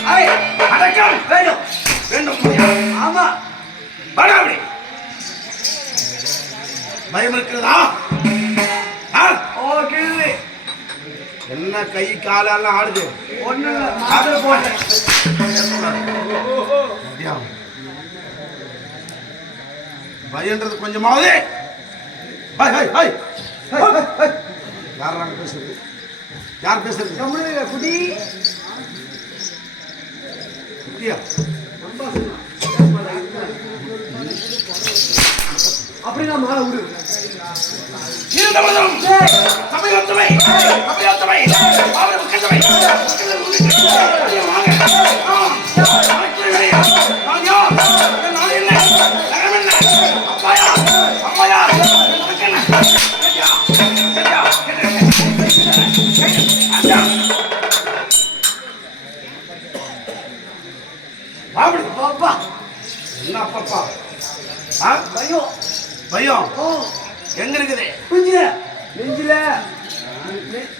அடக்கம்! வேண்டும். வேண்டும் ஆமா. படாமடி. பயம் இருக்கிறதா? என்ன கை காலெல்லாம் ஆடுது? அதுல போட்டேன்? பயன்றது கொஞ்சமாவது. யார் பேசுறது? யார் பேசுறது? குடி. குட்டியா அப்படின்னா மாலை விடு. இருந்தவளும் சபையோத்தமை சபையோத்தமை அவரை உட்கார்ந்தவை வாங்க ஆ, அழைக்கிற அப்படி பாப்பா என்ன அப்பப்பா? ஆ? பையோ. பயம் ஓ. எங்க இருக்குது? நெஞ்சில. நெஞ்சில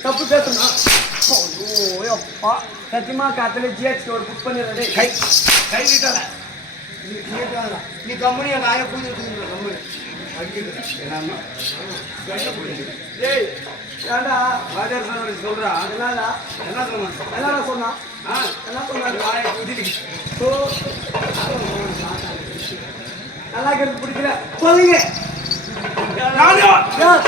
தப்பு பேசணும் ஐயோ அப்பா. சத்தியமா காத்துல ஜிஹெச் ஒரு புக் பண்ணிடுறே கை கை நீட்டாத. நீ கம்பெனியை நாயை பூஜை கம்பெனி என்னம்மா? ஏய் ஏண்டா சொன்ன சொல்றா? அதனால என்ன சொல்லுங்க என்ன சொன்னா ஆ என்ன சொன்னாரு நாயை பூஜை ஓ நல்லா இருக்கிறது பிடிக்கல சொல்லுங்க நானே யார்?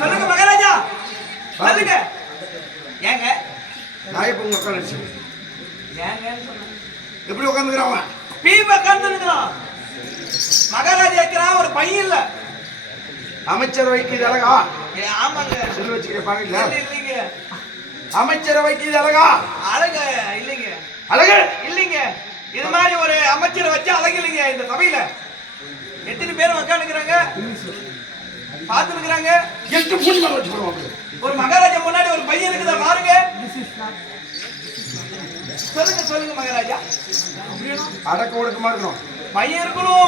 சொல்லுங்க மகாராஜா. சொல்லுங்க. ஏங்க? நான் இப்ப உங்க உட்கார எப்படி உட்காந்துக்கிறான் அவன்? பீ உட்காந்துருக்கிறான் மகாராஜா இருக்கிறான் ஒரு பையன் இல்ல. அமைச்சரவைக்கு இது அழகா? ஆமாங்க. செல்லு வச்சுக்கிற பாக்கல இல்ல, இல்லைங்க. அமைச்சரவைக்கு இது அழகா? அழகு இல்லைங்க. அழகு? இல்லைங்க. இது மாதிரி ஒரு அமைச்சரை வச்சு அழகு இல்லைங்க இந்த சபையில. எத்தனை பேர் உட்காந்துக்கிறாங்க பார்த்துருக்குறாங்க எட்டு மூணு மேல வச்சு போடுவோம் அப்படி. ஒரு மகாராஜா முன்னாடி ஒரு பையன் இருக்குதா பாருங்க. சொல்லுங்க சொல்லுங்க மகாராஜா. அடக்க ஒடுக்கமா இருக்கணும். பையன் இருக்கணும்?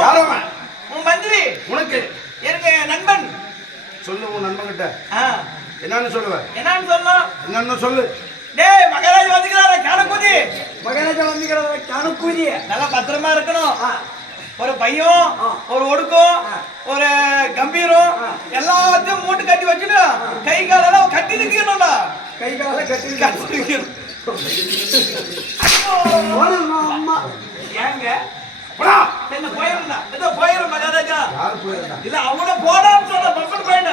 உன் மந்திரி. உனக்கு. எனக்கு நண்பன். சொல்லு உன் நண்பன்கிட்ட. ஆ, என்னன்னு சொல்லுவ? என்னன்னு சொல்லலாம் என்னன்னு சொல்லு. டேய் மகாராஜா வந்துக்கிறாரா காணக்கூதி மகாராஜா வந்துக்கிறத கணக்கூதி நல்லா பத்திரமா இருக்கணும். ஒரு பையன் ஒரு ஒடுக்கம் ஒரு கம்பீரம் எல்லாத்தையும் மூட்டு கட்டி வச்சுட்டு கை காலெல்லாம் கட்டி நிற்கணும்டா கை கால கட்டி கட்டி நிற்கணும் ஏங்க? என்ன போயிருந்தா ஏதோ போயிரும் மகாராஜா இல்ல அவன போடான்னு சொன்ன பசங்க போயிட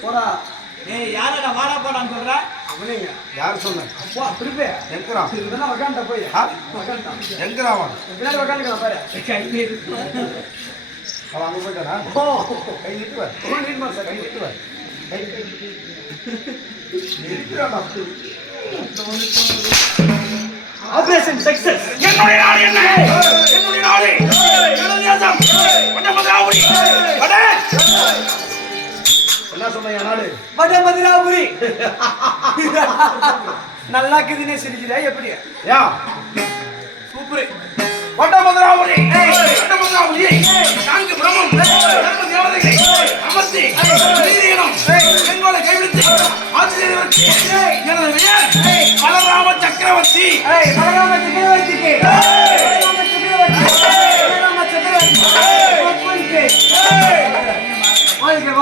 போடா. ஏய் யாரடா வாடா போடான்னு பப்பன் பையன போ திருப்பி. எங்கிறான் இதெல்லாம் உக்காண்டா போய். ஆ? உக்காண்டான் எங்கிறான் அவன்? பின்னாடி உக்காந்துக்கலாம் பாரு. அவன் அங்க போயிட்டானா? ஓ. கை நிட்டுவார் ஓ நீட் மார் சார். கை நிட்டுவார் கை நிறுத்துறாடா ஆபரேஷன் சக்சஸ் என்னுடைய நாடு என்ன? என்னுடைய நாடு? எனது தேசம். வடமதுராபுரி வட என்ன சொன்ன நாடு வட மதுராபுரி. நல்லா இருக்குதுன்னே சிரிக்கிறா எப்படி? யா. சூப்பர். வடமதுராபுரி வடமதுராபுரி நான்கு பிரமம். தர்ம தேவதைகளை. அமர்த்தி நீதியிடம் பெண்களை கைவிடுத்து செய்தவருக்கு எனது பெயர் பலராம சக்கரவர்த்தி.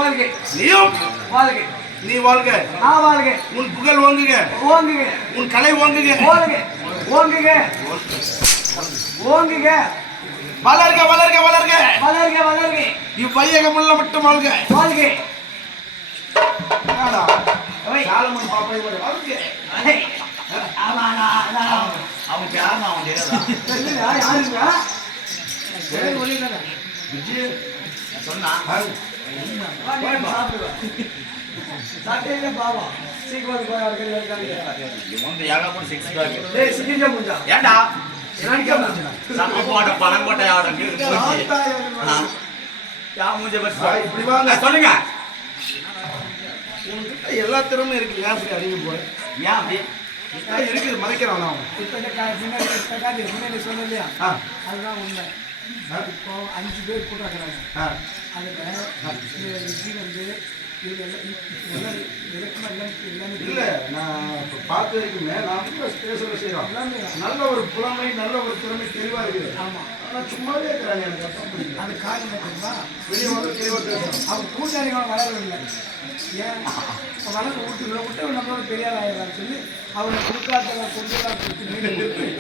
வாழ்க. நீயும் வாழ்க. நீ வாழ்க. நான் வாழ்க. உன் புகழ் ஓங்குக. ஓங்குக. உன் கலை ஓங்குக. ஓங்குக ஓங்குக. ஓங்குக. வளர்க வளர்க வளர்க. வளர்க வளர்க. இவ்வையகமுள்ள மட்டும் வாழ்க. வாழ்க. சாலமன் பாப்பை வாழ்க. அவன் யாருன்னு அவன் தெரியாதா தெரியலையா? யாருங்க? ஒரே ஒளிதானே. விஜய், சொன்னா ஆ, வா, நீ சாப்பிடு வா. சாப்பிட்டே பாவம். சீக்கிரம் போய் அவர்கள் இருக்காங்க. இவன் ஏகப்பட்ட சிக்ஸ் பேக் டேய், சீக்கிரம் முடிஞ்சா. ஏண்டா எனக்கு முடிஞ்சா. சப்ப போட்ட யா மூஞ்ச இப்படி வாங்க. சொல்லுங்க உன்கிட்ட எல்லா திறமையும் இருக்கு ஏன் இப்படி அறிவு போய் ஏன் அப்படி இருக்குது மறைக்கிறான் அவன் இப்ப சொன்னேன் இல்லையா? அதுதான் உண்மை. இப்போ அஞ்சு பேர் ஆ. அதுல விஜய் வந்து இல்ல நான் இப்ப பார்த்த வரைக்குமே நான் வந்து விஷயம் எல்லாமே. நல்ல ஒரு புலமை நல்ல ஒரு திறமை தெளிவா இருக்குது. ஆமா. ஆனா சும்மாவே இருக்கிறாங்க எனக்கு அர்த்தம் புரியல. அது காரணம் என்ன தெரியுமா? வெளியே வந்து அவங்க கூட்டாளிகள் வளரவில்லை ஏன்? வளர்ந்து விட்டு விட்டு நம்மளோட பெரியார் ஆயிடுறான்னு சொல்லி அவங்க கொடுக்காத கொண்டு